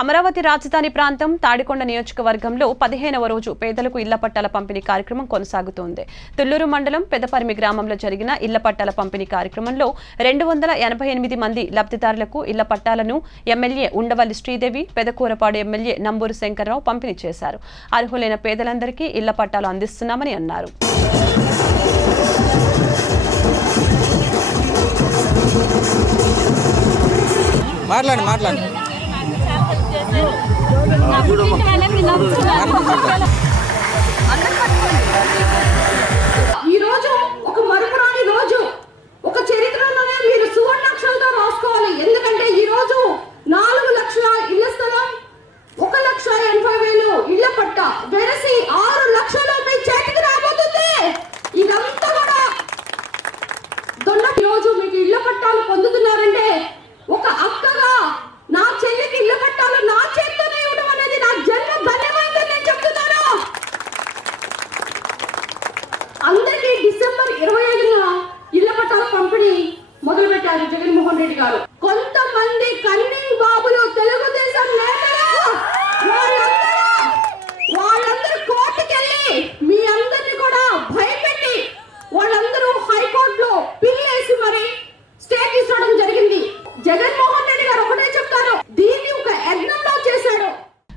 అమరావతి రాజధాని ప్రాంతం తాడికొండ నియోజకవర్గంలో పదిహేనవ రోజు పేదలకు ఇళ్ళ పట్టాల పంపిణీ కార్యక్రమం కొనసాగుతోంది. తుళ్ళూరు మండలం పెదపరిమి గ్రామంలో జరిగిన ఇళ్ళ పట్టాల పంపిణీ కార్యక్రమంలో రెండు వందల ఎనభై ఎనిమిది మంది లబ్ధిదారులకు ఇళ్ళ పట్టాలను ఎమ్మెల్యే ఉండవల్లి శ్రీదేవి పెదకూరపాడు ఎమ్మెల్యే నంబూరు శంకర్రావు పంపిణీ చేశారు. అర్హులైన పేదలందరికీ ఇళ్ళ పట్టాలు అందిస్తున్నామని అన్నారు. మాట్లాడండి మాట్లాడు. ఈ రోజు ఒక మరుపురాని రోజు. ఒక చరిత్రలోనే మీరు సువర్ణాక్షరాలతో రాసుకోవాలి. ఎందుకంటే ఈ రోజు నాలుగు లక్షల ఇళ్ళ స్థలం ఒక లక్ష ఎనభై వేలు ఇళ్ళ పట్ట వెరసి ఆరు లక్షలు మీ చేతికి రాబోతుంది. ఇదంతా కూడా దొండ రోజు మీకు ఇళ్ళ పట్టాలు పొందుతున్నారంటే ఒక డిసెంబర్ ఇరవై ఐదున ఇళ్ళ పట్టాల పంపిణీ మొదలు పెట్టారు జగన్మోహన్ రెడ్డి గారు. కొంతమంది కన్నింగ్ బాబులు తెలుగుదేశం నేతలు వాళ్ళందరూ వాళ్ళందరూ కోర్టుకెళ్ళి మీ అందరిని కూడా భయపెట్టి వాళ్ళందరూ హైకోర్టులో పిల్లేసి మరి స్టే తీసుకోవడం జరిగింది. జగన్మోహన్